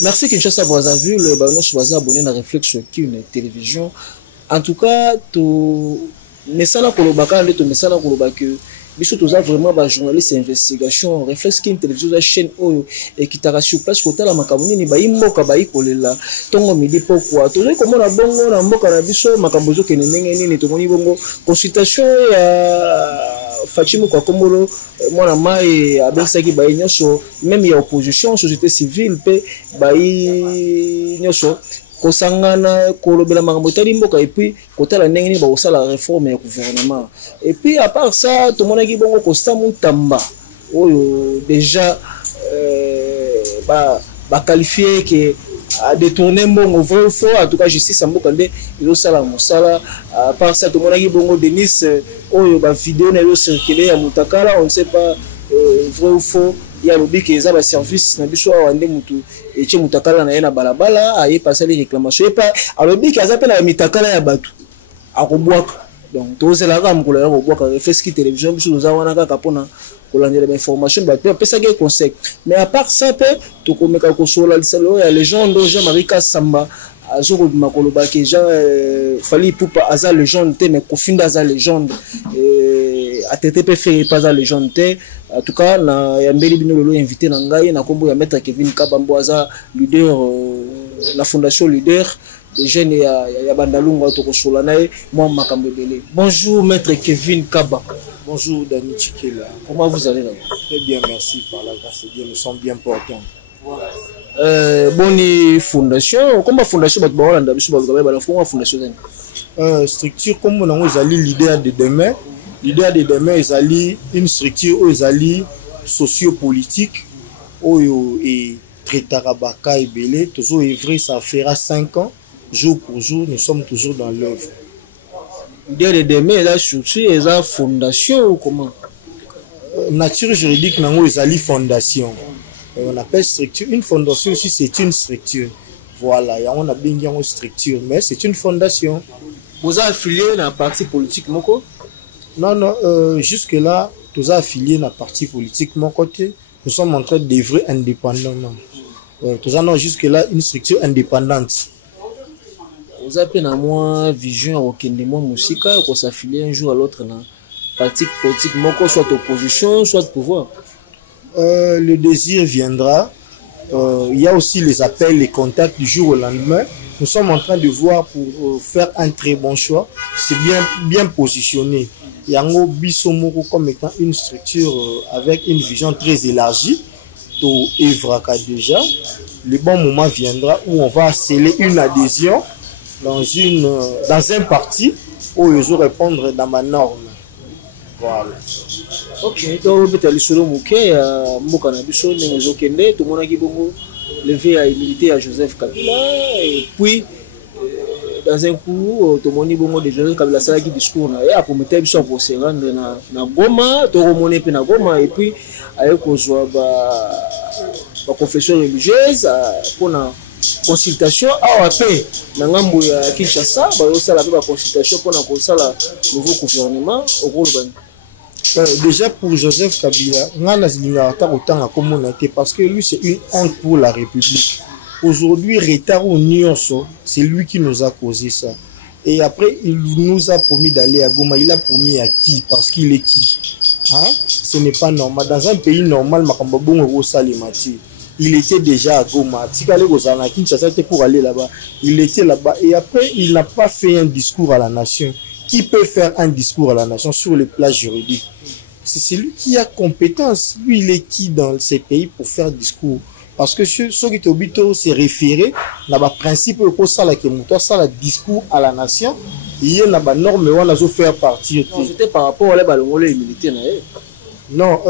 Merci Kinshasa Brazzaville, bah, nous sommes abonnés à Réflexe qui une télévision. En tout cas, tout mesala kolobaka ndeto mesala kolobaka biso toza vraiment ba journaliste investigation Réflexe qui une télévision la chaîne oyo et qui tara sur place kotala makambo nini ba imboka ba ikolela tongo midi pourquoi tozo komona bongo na mboka na biso makambo zo kenenenge nini tomoni bongo consultation ya Fatima kwa komolo mwana mai abesaki ba nyonso même ya opposition société civile pe ba nyonso kosangana kolobela makambo tali mboka et puis kotala ndenge ni ba osala réforme ya gouvernement et puis à part ça tout monde ki bongo Constant Mutamba oyo déjà ba qualifié que a détourné mbongo vrai faux en tout cas justice en mboka nde ilo sala mosala à part ça tout monde ki bongo Denis oyo ba vidéo na yo circuler ya mutakala on ne sait pas vrai ou faux il y a lobby qui ba service na biso wande mutu et che mutakala na yena balabala aye passer les réclamations et pas a lobby qui azape na mitakala ya batu akobwaka donc tozela ka mukolo ya kobwaka Réflexe qui télévision biso nous avons kaka pona kolandela ba information ba pesa ke conseil mais à part ça pe to komeka ko sola lisalo ya légende Jean-Marie Kasamba azoko makoloba ke Jean fali pupa aza légende te mais kofinda aza légende ATTP fait pas à légende en tout cas na yambeli bino lelo invité na ngai na kombo ya maître Kevin Kabambo aza leader la fondation leader des jeunes ya bandalungu to kosola nae moi makambo belé. Bonjour maître Kevin Kaba. Bonjour Dani Chikela. Comment vous allez là? Très bien, merci par la grâce de Dieu, nous sommes bien portants. Boni fondation, comment fondation bat ba Hollande biso ba la fondation structure comme on a ali leader de demain. L'idée de demain est une structure où ils socio-politique et très tarabaka et belé toujours vrai ça fera 5 ans jour pour jour nous sommes toujours dans l'œuvre. L'idée de demain est la structure et la fondation ou comment nature juridique nango ezali fondation on appelle structure une fondation aussi c'est une structure voilà et on a bien une structure mais c'est une fondation. Vous êtes affilié à un parti politique moko? Non, jusque-là, tous affiliés à un parti politique, mon côté, nous sommes en train d'œuvrer indépendamment. Tous avons jusque-là une structure indépendante. Vous avez un moins vision au Kendémon Moussika, qu'on s'affilie un jour à l'autre dans parti politique, soit opposition, soit pouvoir. Le désir viendra. Il y a aussi les appels, les contacts du jour au lendemain. Nous sommes en train de voir pour faire un très bon choix. C'est bien positionné. Yango Bissomoko comme étant une structure avec une vision très élargie. To Evraka déjà. Le bon moment viendra où on va sceller une adhésion dans un parti où ils vont répondre dans ma norme. Voilà. Ok, donc vous êtes sur le mouquet, Mokana Bisso, Nengo Kende, tout le monde qui bongo levé à militer à Joseph Kabila et puis dans un coup tout le monde bongo de Joseph Kabila ça qui discours na ya pour mettre biso pour se rendre na Goma, to remonter pe na Goma et puis avec kozwa ba confession religieuse pour na consultation awa pe na ngambo ya Kinshasa ba osala ba consultation pour na kosala nouveau gouvernement au Rwanda. Déjà pour Joseph Kabila, parce que lui c'est une honte pour la République. Aujourd'hui, retard au Nyonso, c'est lui qui nous a causé ça. Et après, il nous a promis d'aller à Goma. Il a promis à qui? Parce qu'il est qui? Hein? Ce n'est pas normal. Dans un pays normal, il était déjà à Goma. Pour aller là-bas. Il était là-bas. Et après, il n'a pas fait un discours à la nation. Qui peut faire un discours à la nation sur le plan juridique? C'est celui qui a compétence. Lui, il est qui dans ces pays pour faire discours? Parce que ceux qui s'est référé dans le principe que ça le discours à la nation, il y a une norme où on a faire partir. C'était par rapport à l'immunité. Non,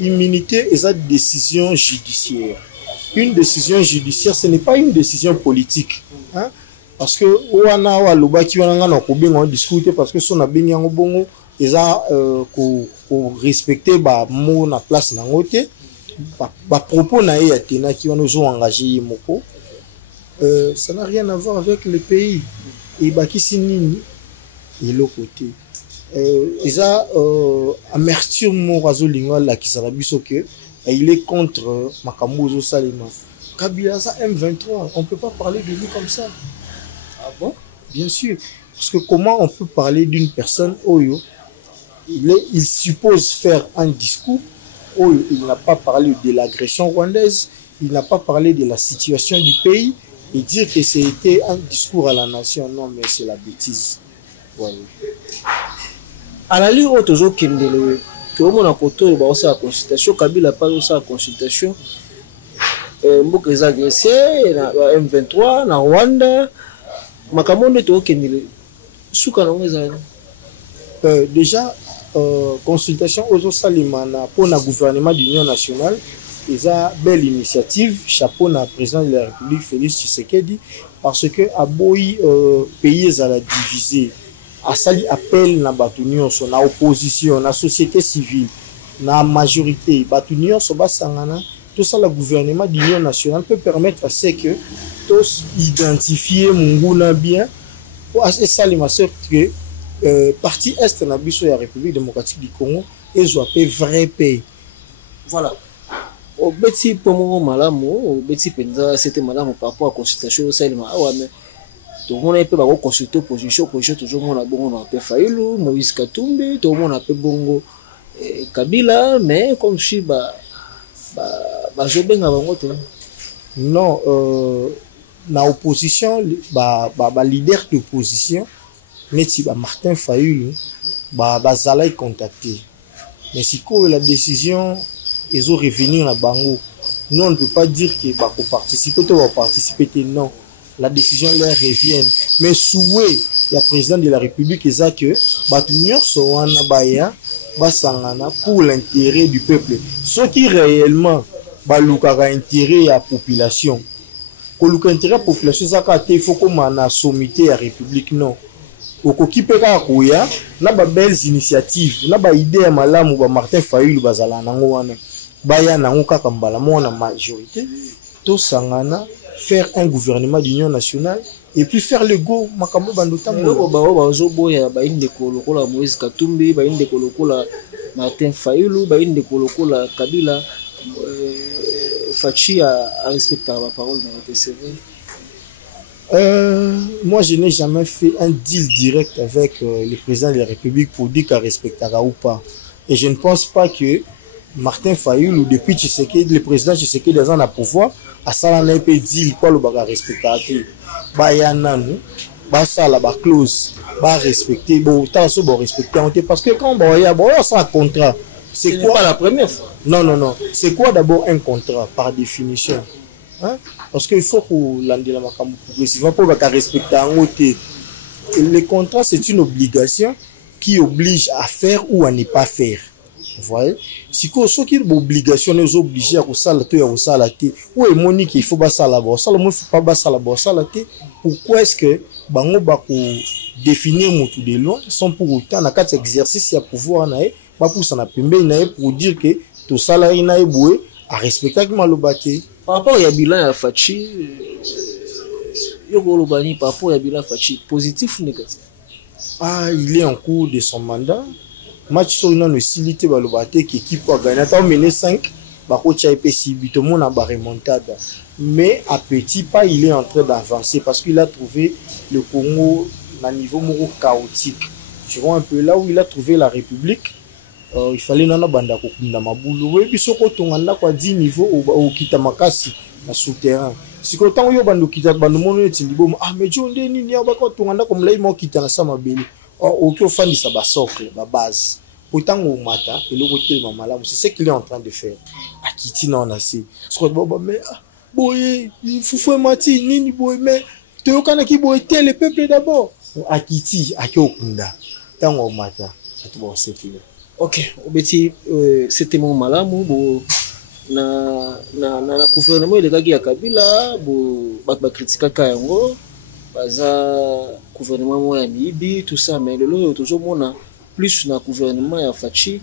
immunité est une décision judiciaire. Une décision judiciaire, ce n'est pas une décision politique. Hein? Parce que on a discuté parce que son abéni en bongo ils ont respecté mot na place na ngote ba propos na yatena qui va nous engager moko ça n'a rien à voir avec le pays et bakisi nini et l'autre côté ils ont amertume mo razolinga la kisala biso que il est contre makambo zo salima Kabila ça M23, on ne peut pas parler de lui comme ça. Ah bon? Bien sûr. Parce que comment on peut parler d'une personne Oyo, il suppose faire un discours où il n'a pas parlé de l'agression rwandaise, il n'a pas parlé de la situation du pays et dire que c'était un discours à la nation. Non, mais c'est la bêtise. Voilà. À la ligne autour Kendele, tout le monde a côté bah aussi la consultation, Kabila pas aussi la consultation. Mboka les agressés, na M23, na Rwanda, makamonde to Kendele. Souka na ngeza. Déjà consultation aux Salimana pour le gouvernement de l'Union nationale, ils ont une belle initiative, chapeau na président de la République Félix Tshisekedi, parce que à boy pays à la diviser. À sali appel na batunion so na opposition na société civile na majorité batunion so basangana tout ça le gouvernement de l'Union nationale peut permettre à ce que tous identifier munguna bien pour assez sali ma sorte que partie est na biso ya République démocratique du Congo et soit vrai pays. Voilà. Au beti pomo malamu au beti penza c'était malamu par rapport à consultation seulement ah ouais mais tout le monde peut pas consulter position toujours mon a bon on a Fayulu Moïse Katumbi tout le monde a peu bongo Kabila mais comme si ba je benga bango te non na opposition ba leader de opposition neti ba Martin Fayulu ba zala contacté mais si quoi la décision ils ont revenir à bango nous on ne peut pas dire que ba ko participer to va participer non. La décision leur revient. Mais souhait, il y a le président de la République et ça que Batunior Sowana Baya Basangana pour l'intérêt du peuple. Ce qui réellement Baluka intérêt à la population. Pour l'intérêt à la population, il faut qu'on ait une sommité à la République. Non. Au qui peut y na ba belles initiatives, na ba idée à malamu ba Martin Fayulu bazala nango wana. Baya nango kaka mbala mo na majorité. To sangana faire un gouvernement d'union nationale et puis faire le go makambo bandota mo ba ozo boya ba inde kolokola Moïse Katumbi ba inde kolokola Martin Fayulu ba inde kolokola Kabila Fachi a respecté la parole dans le CV. Moi je n'ai jamais fait un deal direct avec le président de la République pour dire qu'il respectera ou pas et je ne pense pas que Martin Fayulu depuis Tshisekedi le président Tshisekedi dans le pouvoir à ça on a peu dit quoi le baga respecter ba yananu ba ça la ba clause ba respecter bon tant so bon respecter parce que quand on y a bon ça contrat c'est quoi pas la première fois non c'est quoi d'abord un contrat par définition hein parce que il faut que l'andela makambo progressivement pour ba respecter en côté le contrat c'est une obligation qui oblige à faire ou à ne pas faire. Vous voyez, si ceux qui ont l'obligation les obligés à ça la ou est monique il faut pas ça la bosse, ça le faut pas ça la bosse la pourquoi est-ce que bango ba ko définir motu de loin sans pour autant na quatre exercice ya pouvoir na ba pour ça na pembe na pour dire que tout ça là ina eboué à respecter que malobate par rapport à bilan ya Fachi yoko lobani par rapport à bilan Fachi positif ou négatif. Ah, il est en cours de son mandat. Match sur une facilité balobate qui équipe a gagné tant mené 5 ba ko cha epesi but mon na ba remontada mais à petit pas il est en train d'avancer parce qu'il a trouvé le Congo à niveau moko chaotique. Tu vois un peu là où il a trouvé la République il fallait nana banda ko kunda mabulu we biso ko tonganda kwa 10 niveau au kita makasi na souterrain siko tango yo bando kita bando mono eti libomo ah mais jonde nini ya ba ko tonganda ko mlai mo kita na sama beli au ofandisa ba socle ba base autant au matin et le côté mamala c'est ce qu'il est en train de faire akiti na on a si so boba mais boye il faut mati nini boye mais te okana ki boye le peuple d'abord akiti akokunda tango au matin atu bo c'est fini. OK obeti c'était mon malamu bo na gouvernement le gaki ya Kabila bo ba critique ka yango baza gouvernement mo ya mibi tout ça mais le lo toujours mona plus na gouvernement ya Fachi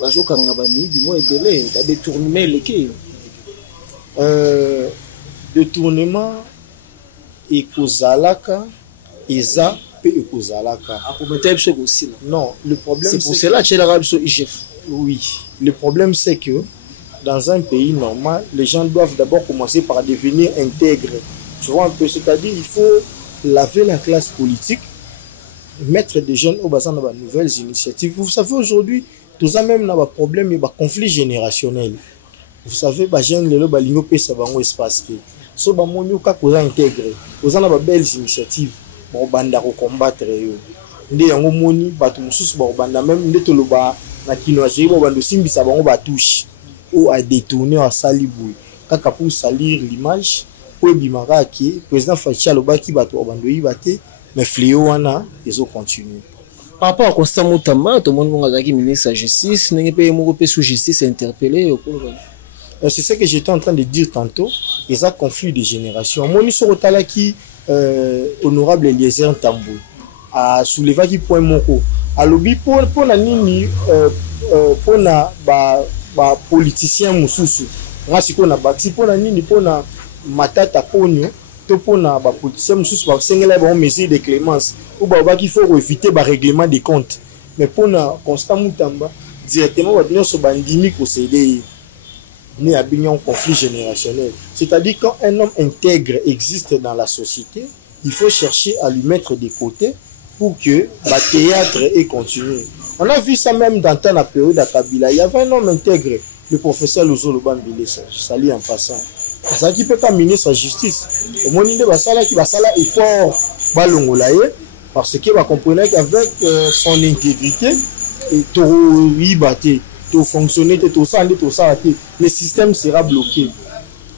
bazo kanga ba mibi mo ebele ba détournement leki détournement ekozalaka eza pe ekozalaka pour mettre aussi non le problème c'est pour cela que l'arabe so IGF oui le problème c'est que dans un pays normal, les gens doivent d'abord commencer par devenir intègres. Tu vois un peu, c'est-à-dire il faut laver la classe politique, mettre des jeunes au bassin de nouvelles initiatives. Vous savez, aujourd'hui, tout ça même dans un problème, il y a un conflit générationnel. Vous savez, les jeunes, les gens qui ont un espace. So, ils sont intégrés. Ils ont de belles initiatives pour combattre. Ils ont des bateaux même des toloba na kinoaserie bando simbisa bango batouche ou à détourner à salibou kaka pour salir l'image pour bimara qui président Fachi alobaki bato bando yibate mais fléau wana ils ont continué. Par rapport à Constant Mutamba, tout le monde a dit ministre de la justice, n'est pas un peu sous justice interpellé. C'est ce que j'étais en train de dire tantôt. Ils ont conflit de génération. Moni Sorotala qui honorable Eliezer Tambou a soulevé qui point moko. A lobby pour la nini pour na ba politicien mususu. Ngasi ko na baki pour la nini pour na matata ponyo. Pour na ba politicien mususu ba sengela ba mesure de clémence ou ba qui faut éviter ba règlement des comptes. Mais pour na Constant Mutamba directement ba bien so bandimi ko céder ni à un conflit générationnel. C'est-à-dire quand un homme intègre existe dans la société, il faut chercher à lui mettre des côtés pour que le théâtre ait continué. On a vu ça même dans la période à Kabila. Il y avait un homme intègre, le professeur Lozolo Bambile, je salue en passant. Ça qui peut pas ministre de la justice. Au moment où Basala qui va sala effort balongolaye parce qu'il va comprendre qu'avec son intégrité et tout y tout fonctionner, tout ça, le système sera bloqué.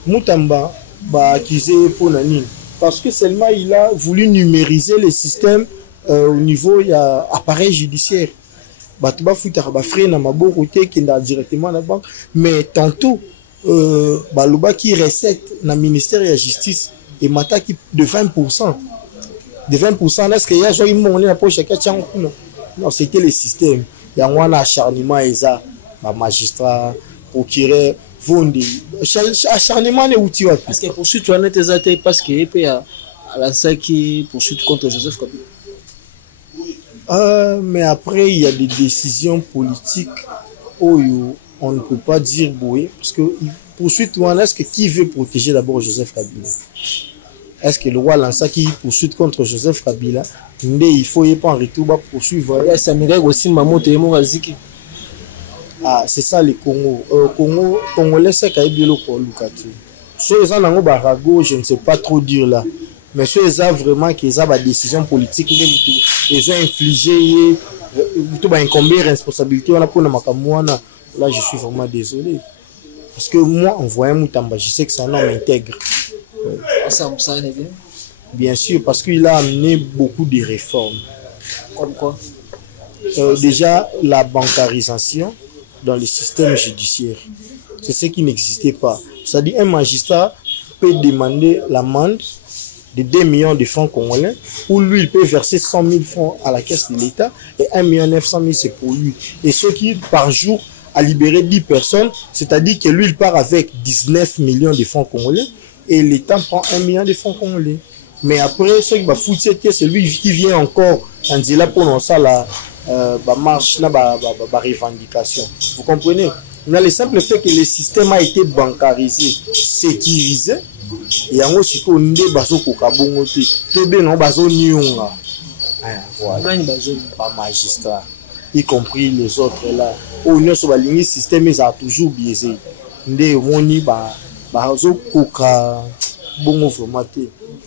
Mutamba va accuser pour Nani parce que seulement il a voulu numériser le système au niveau de l'appareil judiciaire. Batuba futa ba frère na maboko te qui nda directement à la banque, mais tantôt baloba qui recette na ministère de la justice et mata qui de 20%. De 20%, est-ce qu'il y a joie immonde na poche à non, c'était le système. Il y a un acharnement et ça. Magistrat, procureur, vondi. Acharnement est outil. Parce que poursuite, tu en es athées parce qu'il y a la qui poursuite contre Joseph Kabila. Mais après, il y a des décisions politiques où on ne peut pas dire oui. Parce que poursuite, est-ce que qui veut protéger d'abord Joseph Kabila? Est-ce que le roi Lança qui poursuit contre Joseph Kabila, il faut y pas en retour poursuivre? Ça me regarde aussi Mamoto et Moraziki. Ah, c'est ça le Congo. Congolais, c'est qu'il y a ceux qui ont barago, je ne sais pas trop dire là. Mais ceux qui ont vraiment qui ont des décisions politiques, ils ont infligé, tout va incomber responsabilité. Là, je suis vraiment désolé. Parce que moi, en voyant Mutamba, je sais que c'est un homme intègre. Bien sûr, parce qu'il a amené beaucoup de réformes. Comme quoi? Déjà, la bancarisation dans le système judiciaire. C'est ce qui n'existait pas. C'est-à-dire un magistrat peut demander l'amende de 2 millions de francs congolais, ou lui, il peut verser 100 000 francs à la caisse de l'État, et 1 900 000 c'est pour lui. Et ce qui, par jour, a libéré 10 personnes, c'est-à-dire que lui, il part avec 19 millions de francs congolais, et l'État prend 1 million de francs congolais. Mais après, ce qui va foutre, c'est lui qui vient encore en disant là pour nous ça la marche, la revendication. Vous comprenez? On a le simple fait que le système a été bancarisé, sécurisé. Il y a aussi qu'on est baso kokabongote, tout bien non baso niunga. Voilà. Pas magistrat, y compris les autres là. Au niveau sur le système, ils a toujours biaisé. Ndé moni baso koka bongo vraiment.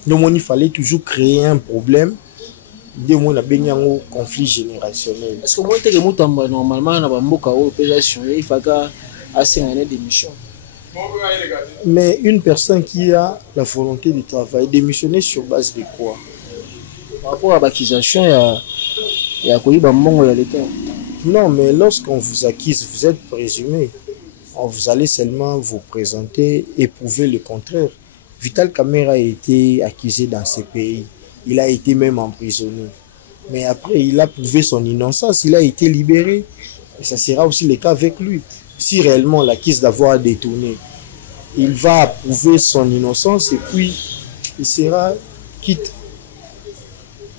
Donc il fallait toujours créer un problème. Dès qu'on a bien un conflit générationnel. Est-ce que moi tu es Mutamba normalement na bamboka opération il faut assez une année d'émission. Mais une personne qui a la volonté de travailler, démissionner sur base de quoi? Par rapport à l'accusation, il y a quoi bango ya l'État. Non, mais lorsqu'on vous accuse, vous êtes présumé. Vous allez seulement vous présenter et prouver le contraire. Vital Kamerhe a été accusé dans ce pays. Il a été même emprisonné. Mais après, il a prouvé son innocence. Il a été libéré. Et ça sera aussi le cas avec lui. Si réellement l'accuse d'avoir détourné, il va prouver son innocence et puis il sera quitte.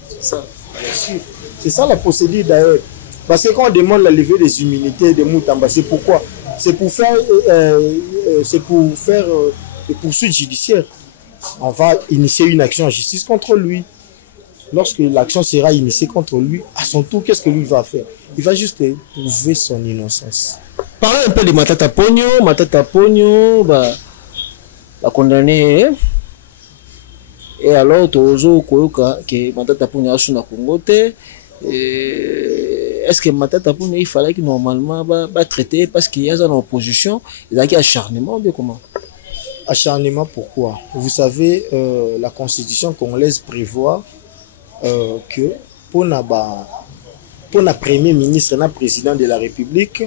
C'est ça. Bien sûr. C'est ça la procédure d'ailleurs. Parce que quand on demande la levée des immunités de Mutamba, c'est pourquoi c'est pour faire des poursuites judiciaires. On va initier une action en justice contre lui. Lorsque l'action sera initiée contre lui, à son tour, qu'est-ce que lui va faire? Il va juste prouver son innocence. Parlons un peu de Matata Ponyo. Matata Ponyo, bah condamné. Et alors, Tozo Koyoka, que Matata Ponyo a son Congote. Est-ce que Matata Ponyo, il fallait que normalement traiter parce qu'il y a une opposition, il y a un acharnement, bien comment? Acharnement, pourquoi? Vous savez, la constitution congolaise prévoit que pour le premier ministre et le président de la République,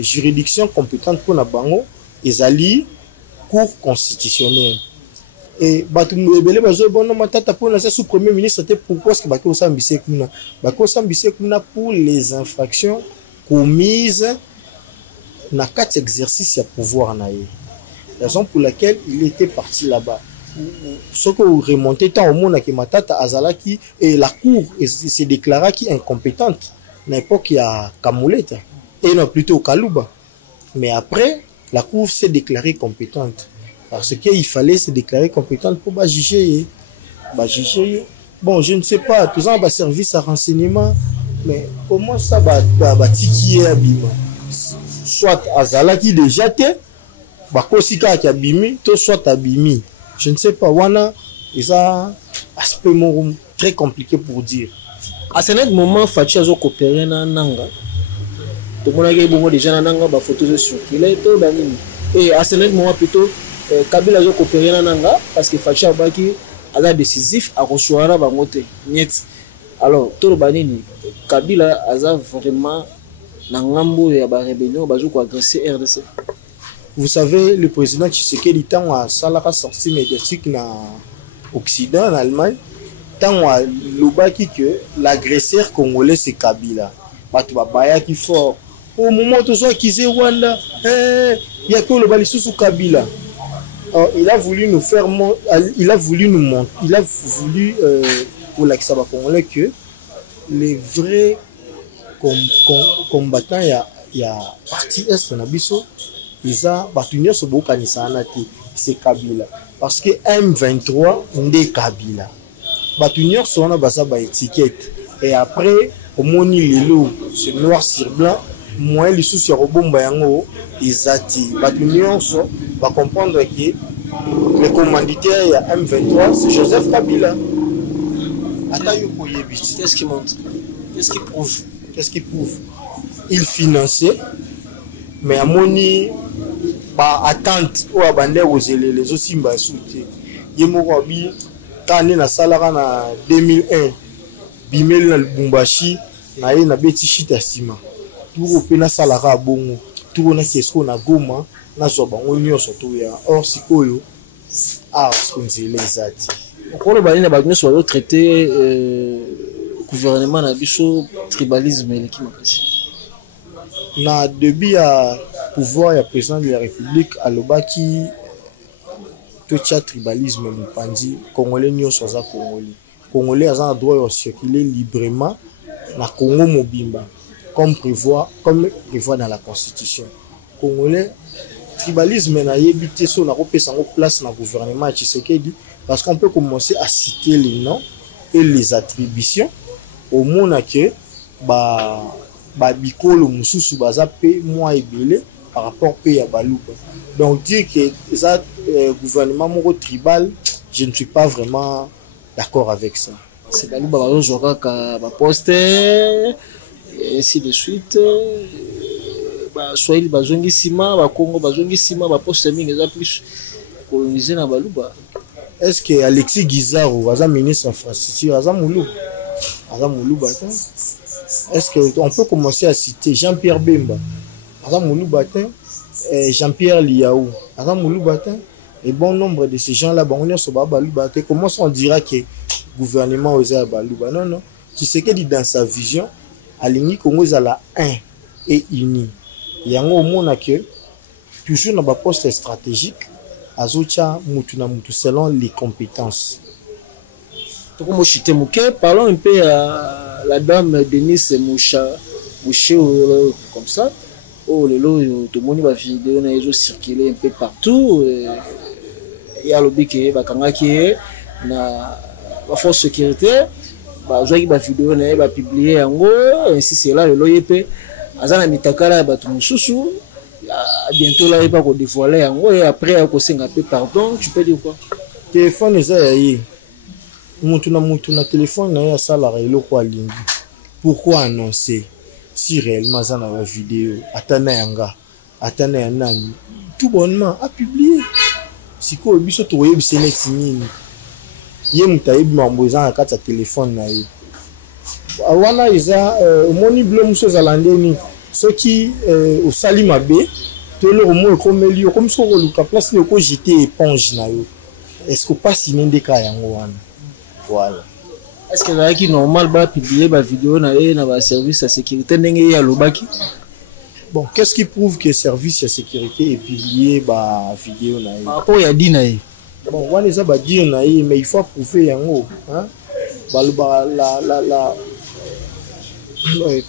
juridiction compétente pour la bango, ils allient cour constitutionnelle. Et Matata Ponyo, sous premier ministre, pourquoi est-ce que Bako Sambise Kuna? Bako Sambise Kuna pour les infractions commises dans 4 exercices de pouvoir. Raison pour laquelle il était parti là-bas. Ce que vous remontez tant au monde que Matata Azalaki et la cour s'est déclarée qui est incompétente. À l'époque, il y a Kamouleta et non plutôt Kalouba. Mais après, la cour s'est déclarée compétente. Parce qu'il fallait se déclarer compétente pour juger. Bon, je ne sais pas, tout ça, service à renseignement, mais comment ça va tiki abima? Soit Azalaki déjà te, Bakosika qui abimi, soit abimi. Je ne sais pas, wana, et ça, aspect très compliqué pour dire. À ce moment, Fachi a coopéré dans Nanga. Tout le monde a beaucoup de gens dans Nanga, des photos circulées, tout le monde. Et à ce moment, plutôt, Kabila a coopéré dans Nanga parce que Fachi a décisif à recevoir la bangote. Alors, tout le monde, Kabila a vraiment Nangambo et la rébellion, a agressé RDC. Vous savez, le président Tshisekedi, tant à Salaka sorti médiatique dans l'Occident, en Allemagne, tant à Lubaki que l'agresseur congolais c'est Kabila. Batubabaya qui fort. Au moment où tu as accusé Rwanda, il y a que le balisou sous Kabila. Il a voulu nous faire, il a voulu nous montrer, il a voulu pour l'Axaba congolais que les vrais combattants, il y a parti est de Nabiso. Ils ont battu sur beaucoup c'est Kabila parce que M23 est Kabila. Battu sur on a basa ba étiquette et après au moni lelo c'est noir sur blanc moi les sous sur bomba yango ils ati battu sur va comprendre que le commanditaire y a M23 c'est Joseph Kabila. Qu'est-ce qui montre? Qu'est-ce qui prouve? Qu'est-ce qui prouve? Il finançait mais à moni attente ou abandé aux les aussi m'a soutenu yemoko bi tane na salara na 2001 bimeli na Lubumbashi na ye na beti shita sima tout pe na salara bongo tout na kesko na Goma na so bango nyonso to ya or sikoyo skonzile zati okolo bali na ba nyonso ba traiter gouvernement na biso tribalisme le ki makasi na début à pouvoir et président de la République à l'Obaki tout tribalisme mupandi congolais nyonso za congolais a droit de circuler librement na Congo mobimba comme prévoit dans la constitution congolais tribalisme na yebité so na kopesa ngo place na gouvernement Tshisekedi parce qu'on peut commencer à citer les noms et les attributions au monde que bikolo mususu baza pe moi ebele par rapport pe ya baluba. Donc dire que ça gouvernement moko tribal, je ne suis pas vraiment d'accord avec ça. C'est baluba bazo joka ka ba poster et ainsi de suite. Ba Swahili bazongi sima, ba Congo bazongi sima, ba poster mingi za plus colonisé na baluba. Est-ce que Alexis Guizaro baza ministre infrastructure aza mulu? Aza mulu bata? Est-ce qu'on peut commencer à citer Jean-Pierre Bemba, Jean-Pierre Liaou, et bon nombre de ces gens-là, comment on dira que le gouvernement est Baluba? Non, non. Tu sais que dans sa vision, Aligny Congo est la 1 et uni. Il y a un moment que toujours dans un poste stratégique, selon les compétences. Parlons un peu à la dame Denise Mouché comme ça. oh lelo tout le monde va vidéo na ezo circuler un peu partout ya lobi ke bakangaki na la force sécurité ba joki ba vidéo na ba publier yango ainsi c'est là lelo yepe azana mitakala ba tumususu bientôt là il va ko dévoiler yango et après ya ko senga peu pardon tu peux dire quoi téléphone eza yayi mutu na téléphone na ya sala eloko alingi pourquoi annoncer si réellement ça na vidéo atana yanga atana ya nani tout bonnement à publier siko biso to yebi seneti nini ye mutayebi mambo eza na kati ya téléphone na ye wana eza omoni bilo muso ezalande ni soki osali mabe tolo omo ekomeli comme so koluka place ne ko jeter éponge na yo est-ce que pas si ndeka yango wana voilà. Est-ce que c'est normal de publier des vidéos dans le service de sécurité? Bon, qu'est-ce qui prouve que le service de sécurité est publié des vidéos? Par rapport à dit bon, on les a pas dit mais il faut prouver yango. Hein?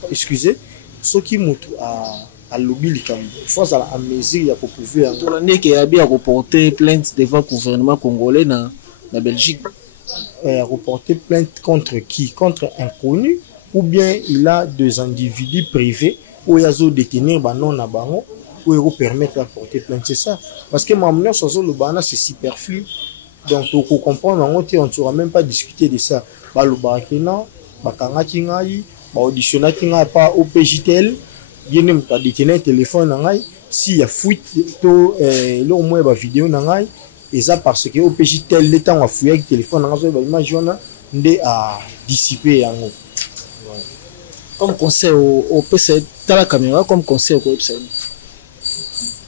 Excusez, ce qui montre à lobby il faut à mesure pour prouver yango. Pour l'année qui a bien reporté plainte devant le gouvernement congolais dans la Belgique. Reporter plainte contre qui? Contre inconnu ou bien il a des individus privés où il y a des détenir non na bango où il faut permettre de porter plainte, c'est ça parce que maintenant le bana c'est superflu donc pour comprendre on ne saura même pas discuter de ça ba le barakena bakanga kingai ba auditionna kinga pas au PJTL bien pas détenir téléphone ngai si y a fuite to le moins ba vidéo ngai. Et ça parce que au PJ tel le temps à fouiller avec téléphone on a image on a à dissiper en comme conseil au PC dans la caméra comme conseil au website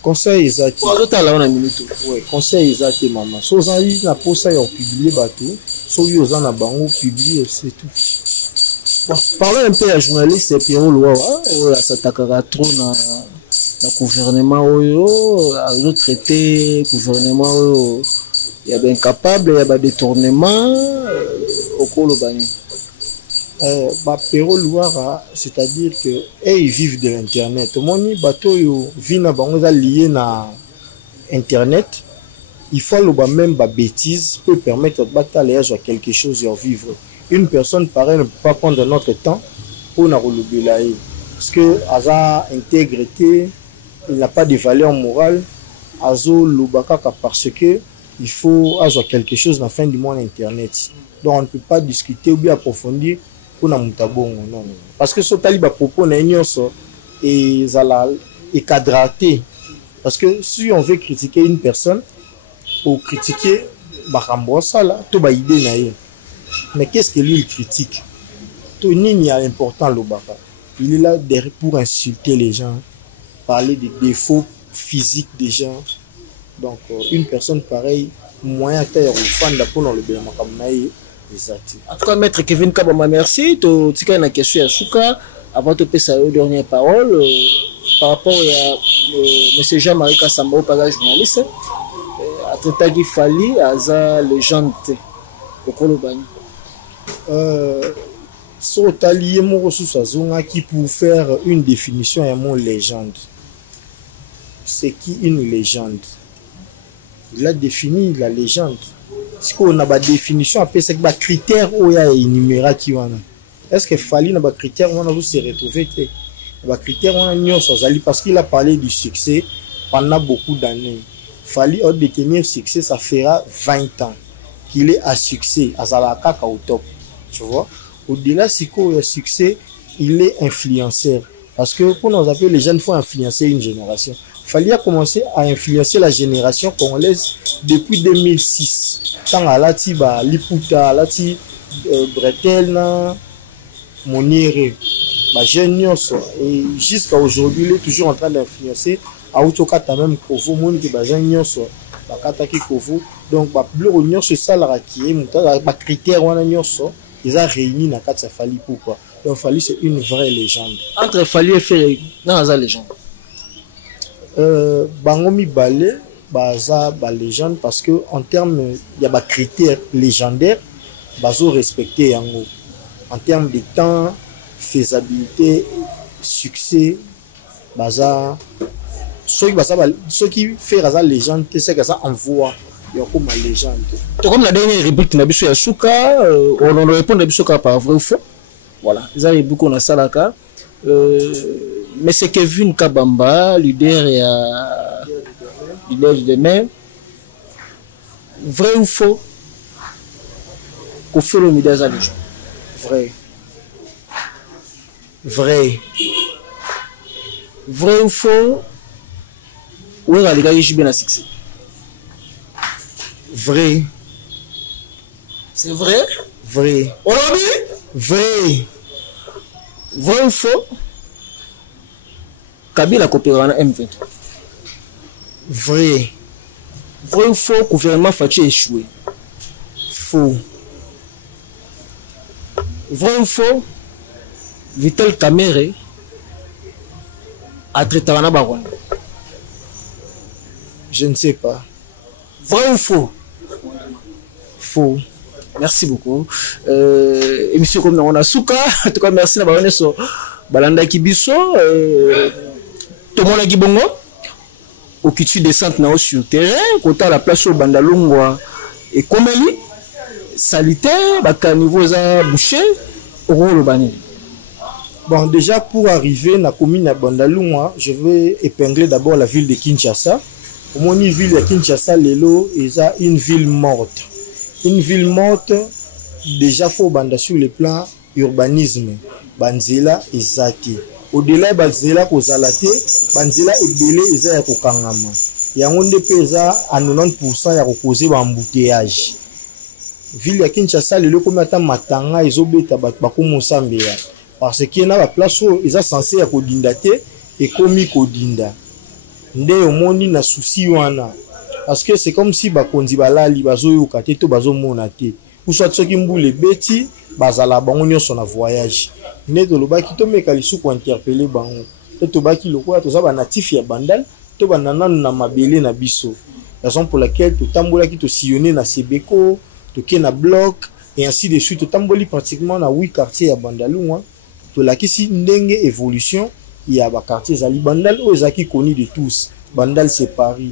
conseil exact pour autant là on a minute ouais conseil exact maman so ça y na posa ya publier bateau so yo za na bango publier c'est tout bon parlons un peu à journaliste Pierrot Loa là ça takara trop na le gouvernement a traité gouvernement il y a bien capable il y a des détournements au Kolobani Pierrot Loire c'est-à-dire que ils vivent de l'internet moni bateau yo vina bango lié na internet il faut le même bêtise peut permettre de battre à quelque chose et vivre une personne pareille ne peut pas prendre notre temps pour na relobela parce que asa intégrité il n'a pas de valeur morale azo lubakaka parce que il faut avoir quelque chose dans la fin du monde internet donc on ne peut pas discuter ou bien approfondir pour na mutabongo non parce que ce taliba propos na nyonso et zala et cadraté parce que si on veut critiquer une personne ou critiquer bakambo sala to ba idée na ye mais qu'est-ce que lui il critique to nini a important lubaka il est là derrière pour insulter les gens parler des défauts physiques des gens donc une personne pareille moyen taille fan pour le bien makamnaï exact en tout cas maître Kevin Kabamba merci to tika na question à Souka avant de passer aux dernières paroles par rapport à monsieur Jean-Marie Kassamba pas journaliste à Totagi Fali aza légende au Kolobani so talié mon ressource azonga qui pour faire une définition à mon légende. C'est qui une légende? Il a défini la légende. Si on a une définition, après c'est que critères où il y a énuméré qui wana. Est-ce que Fali n'a pas critères où on a se retrouver que les critères on a nion parce qu'il a parlé du succès pendant beaucoup d'années. Fali a détenir succès ça fera 20 ans qu'il est à succès à Zalaka au top. Tu vois? Au-delà si il y a succès, il est influenceur parce que pour nous appeler les jeunes faut influencer une génération. Fali a commencé à influencer la génération congolaise depuis 2006. Tant à Lati, Liputa, Lati, Bretel, Monire, et jusqu'à aujourd'hui, il est toujours en train d'influencer. À Outokata même Kovo, Monique, Bajanioso, Bakataki Kovo. Donc, Bleu c'est ça la qui est, critère, ils ont réuni dans Katsa Fali. Pourquoi? Donc, Fali, c'est une vraie légende. Entre Fali et Ferré, dans la légende. Bangomi Balé, baza ba légende parce que en termes il y a des critères légendaires bazo respecter yango en termes de temps faisabilité succès baza ceux qui fait la légende c'est que ça envoie comme la légende. Comme la dernière rubrique na biso ya suka on répond à biso par vrai ou faux. Voilà, ça est beaucoup na salaka. Mais c'est Kevin Kabamba, leader du demain. Vrai ou faux? Qu'on fait le média à gens. Vrai. Vrai. Vrai ou faux? Où est-ce que les gars succès? Vrai. C'est vrai? Vrai. On l'a dit? Vrai. Vrai ou faux? Kabila coopéré en M23. Vrai. Vrai ou faux? Gouvernement Fachi échoué. Faux. Vrai ou faux? Vital Kamere a traité à Baron. Je ne sais pas. Vrai ou faux? Faux. Merci beaucoup. Émission comme on a souka. En tout cas, merci na baone so balanda kibiso. Tout le monde a gibongo. Au kitu descente na sur terrain, côté la place au Bandalungwa et Komeli. Salitaire, baka niveau za boucher, au rôle bani. Bon, déjà pour arriver na commune à Bandalungwa, je vais épingler d'abord la ville de Kinshasa. Au moins une ville de Kinshasa, lelo, est une ville morte. Une ville morte, déjà faut banda sur le plan urbanisme. Banzela et Zati. Au-delà de Banzela kozalate, Banzela et belé eza ya kokangama. Yangonde pesa à 90% ya kokoze ba embouteillage. Ville ya Kinshasa lelo comme ata matanga ezobeta bakomosambe ya. Parce que na ba place où eza censé ya kodinda te et komi kodinda. Nde omoni na souci wana. Parce que c'est comme si bakonzi balali bazoyoka te to bazomona te. Ou soit soki mbule beti bazala bango nyonso na voyage. Ne to lobaki to meka lisu ko interpeller bango. To baki lokola to za ba natif ya Bandal to banana na mabele na biso. Raison pour laquelle to tambola ki to sillonner na Sebeko, to ke na bloc et ainsi de suite. To tamboli pratiquement na 8 quartiers ya Bandalungwa. To lakisi ndenge évolution ya ba quartiers za Bandal o ezaki connu de tous. Bandal c'est Paris.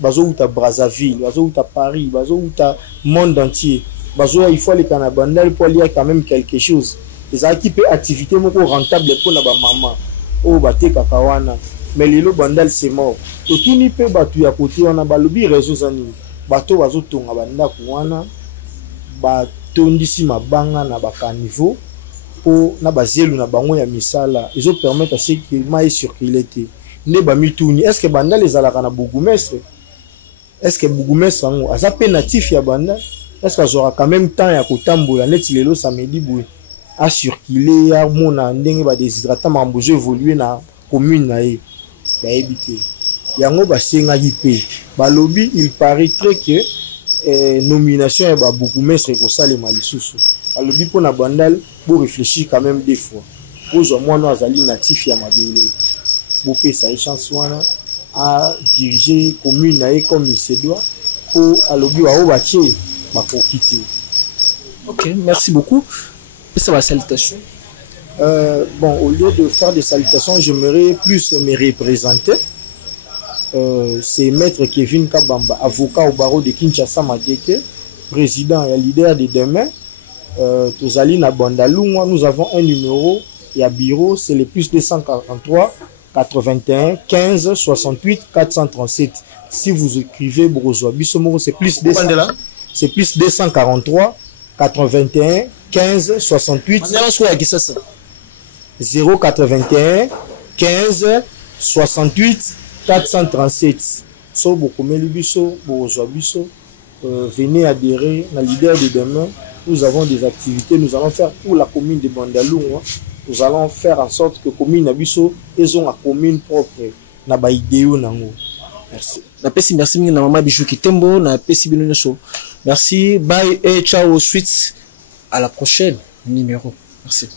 Bazo uta Brazzaville, bazo uta Paris, bazo uta monde entier. Bazo il faut aller à Bandal pour lire quand même quelque chose. Les équipes activité moko rentable pour na ba maman. Oh bate kakawana. Mais lelo Bandal c'est mort. To tuni pe batu ya côté on a balobi réseaux zani. Bato bazo tonga banda kuwana. Ba tondisi mabanga na ba caniveau pour na bazelu na bango ya misala. Ils ont permettre à ce que maï circuler te. Ne ba mituni. Est-ce que Bandal les alaka na bourgmestre? Est-ce que bourgmestre ngo azape natif ya Bandal? Est-ce que aura quand même temps ya kotambola neti lelo samedi boy a circuler ya mona ndenge ba déshydratant mambozo évoluer na commune na ye ya ebité. Yango ba senga yipe. Balobi il paraîtrait que nomination ya ba bourgmestre ko salema lisusu. Balobi pour na Bandal pour réfléchir quand même des fois. Pour moi no azali natif ya mabele. Bopé sa chance wana à diriger commune na ye comme il se doit pour alobi wa obache ma pour quitter. Ok, merci beaucoup. Ça va, salutations. Bon, au lieu de faire des salutations, j'aimerais plus me représenter. C'est Maître Kevin Kabamba, avocat au barreau de Kinshasa Madeke, président et leader de demain. Tozali na Bandalungwa, nous avons un numéro et un bureau, c'est le plus 243 81 15 68 437. Si vous écrivez Brozoa Bissomoro, c'est plus 243 81 15 68 081 15 68 437. So bokomeli biso Brozoa Bisso, venez adhérer à leader de demain. Nous avons des activités, nous allons faire pour la commune de Bandalungwa. Nous allons faire en sorte que la commune Nabiso ait une commune propre. Merci. Merci na maman Bijou Kitembo, na pesi binoso. Merci, bye et ciao, suite à la prochaine numéro. Merci.